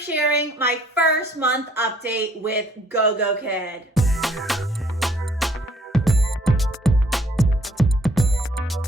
sharing my first month update with Gogokid.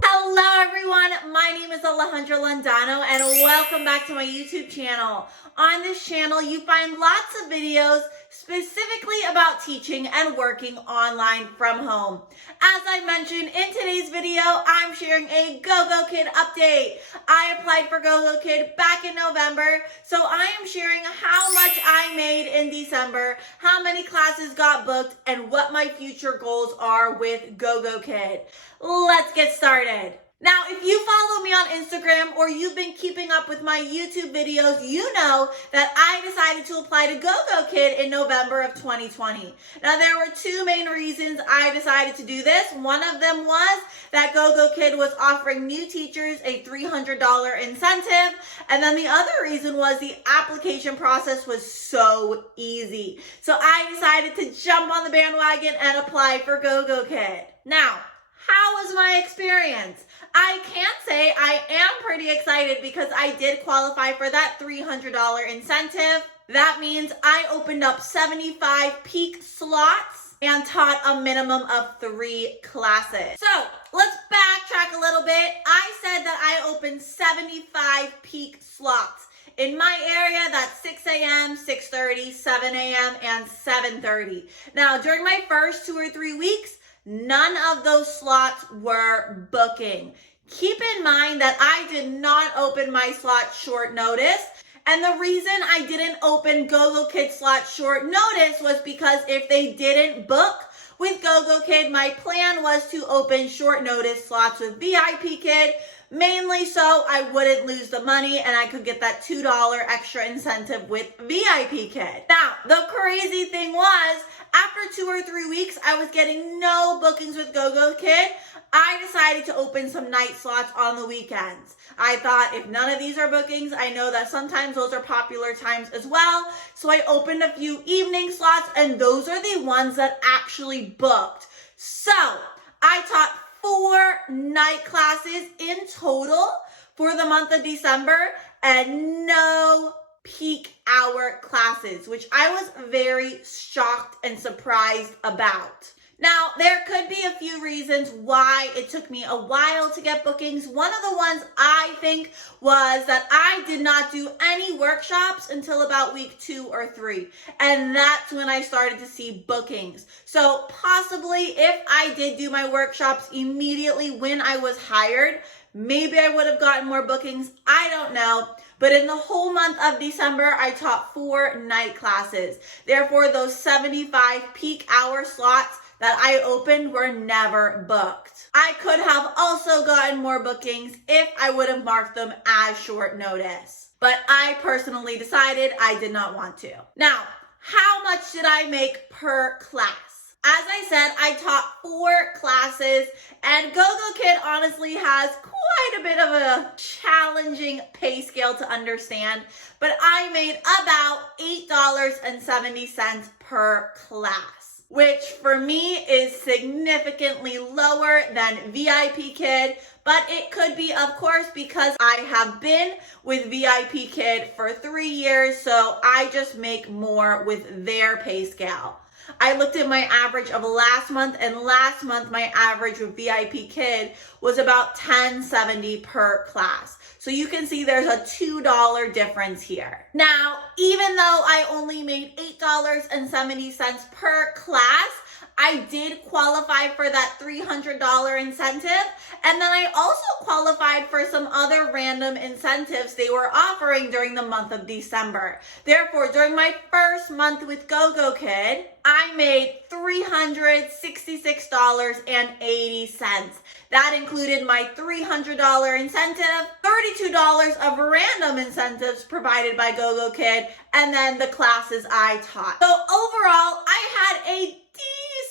Hello everyone, my name is Alejandra Landano and welcome back to my YouTube channel. On this channel, you find lots of videos specifically about teaching and working online from home. As I mentioned in today's video, I'm sharing a Gogokid update. I applied for Gogokid back in November, so I am sharing how much I made in December, how many classes got booked, and what my future goals are with Gogokid. Let's get started. Now, if you follow me on Instagram or you've been keeping up with my YouTube videos, you know that I decided to apply to Gogokid in November of 2020. Now, there were two main reasons I decided to do this. One of them was that Gogokid was offering new teachers a $300 incentive. And then the other reason was the application process was so easy. So I decided to jump on the bandwagon and apply for Gogokid. Now, how was my experience? I can say I am pretty excited because I did qualify for that $300 incentive. That means I opened up 75 peak slots and taught a minimum of 3 classes. So let's backtrack a little bit. I said that I opened 75 peak slots. In my area, that's 6 a.m., 6:30, 7 a.m., and 7:30. Now, during my first 2 or 3 weeks, none of those slots were booking. Keep in mind that I did not open my slot short notice. And the reason I didn't open Gogokid slot short notice was because if they didn't book with Gogokid, my plan was to open short notice slots with VIPKID, mainly so I wouldn't lose the money and I could get that $2 extra incentive with VIPKID. Now, the crazy thing was, after 2 or 3 weeks, I was getting no bookings with Gogokid. I decided to open some night slots on the weekends. I thought if none of these are bookings, I know that sometimes those are popular times as well. So I opened a few evening slots and those are the ones that actually booked. So I taught 4 night classes in total for the month of December and no peak hour classes, which I was very shocked and surprised about. Now, there could be a few reasons why it took me a while to get bookings. One of the ones I think was that I did not do any workshops until about week 2 or 3. And that's when I started to see bookings. So possibly if I did do my workshops immediately when I was hired, maybe I would have gotten more bookings. I don't know. But in the whole month of December, I taught 4 night classes. Therefore, those 75 peak hour slots that I opened were never booked. I could have also gotten more bookings if I would have marked them as short notice. But I personally decided I did not want to. Now, how much did I make per class? As I said, I taught 4 classes, and Gogokid honestly has quite a bit of a challenging pay scale to understand, but I made about $8.70 per class, which for me is significantly lower than VIPKID, but it could be, of course, because I have been with VIPKID for 3 years, so I just make more with their pay scale. I looked at my average of last month, and last month my average with VIPKID was about $10.70 per class. So you can see there's a $2 difference here. Now, even though I only made $8.70 per class, I did qualify for that $300 incentive, and then I also qualified for some other random incentives they were offering during the month of December. Therefore, during my first month with Gogokid, I made $366.80. That included my $300 incentive, $32 of random incentives provided by Gogokid, and then the classes I taught. So overall, I had a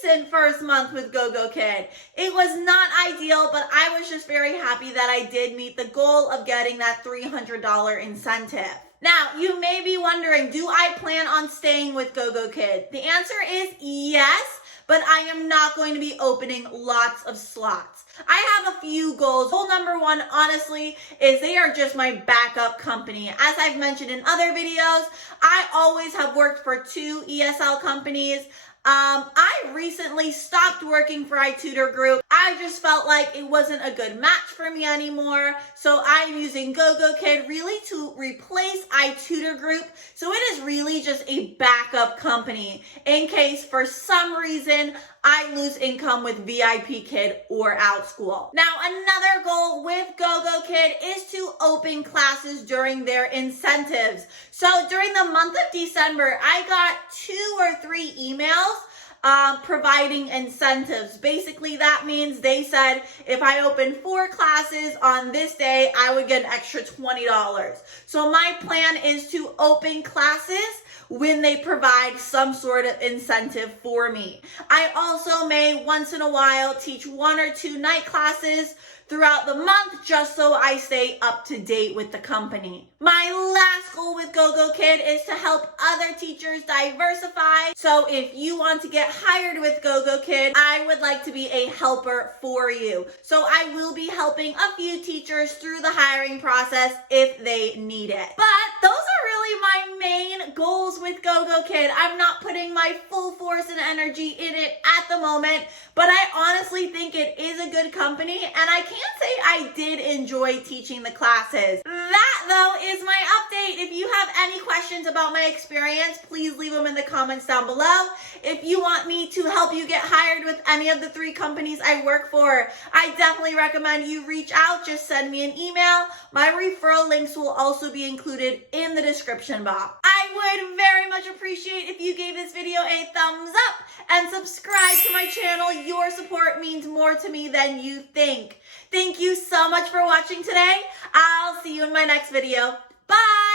decent first month with Gogokid. It was not ideal, but I was just very happy that I did meet the goal of getting that $300 incentive. Now, you may be wondering, do I plan on staying with Gogokid? The answer is yes, but I am not going to be opening lots of slots. I have a few goals. Goal number one, honestly, is they are just my backup company. As I've mentioned in other videos, I always have worked for 2 ESL companies. I recently stopped working for iTutor Group. I just felt like it wasn't a good match for me anymore. So I'm using Gogokid really to replace iTutor Group. So it is really just a backup company in case for some reason I lose income with VIPKID or OutSchool. Now, another goal with Gogokid is to open classes during their incentives. So during the month of December, I got 2 or 3 emails providing incentives. Basically, that means they said if I open 4 classes on this day, I would get an extra $20. So my plan is to open classes when they provide some sort of incentive for me. I also may once in a while teach 1 or 2 night classes throughout the month just so I stay up to date with the company. My last goal with Gogokid is to help other teachers diversify. So if you want to get hired with Gogokid, I would like to be a helper for you. So I will be helping a few teachers through the hiring process if they need it. But those are really my main goals with Gogokid. I'm not putting my full force and energy in it at the moment, but I honestly think it is a good company, and I can say I did enjoy teaching the classes. That, though, is my update. If you have any questions about my experience, please leave them in the comments down below. If you want me to help you get hired with any of the 3 companies I work for, I definitely recommend you reach out. Just send me an email. My referral links will also be included in the description box. I would very much appreciate if you gave this video a thumbs up and subscribe to my channel. Your support means more to me than you think. Thank you so much for watching today. I'll see you in my next video. Bye!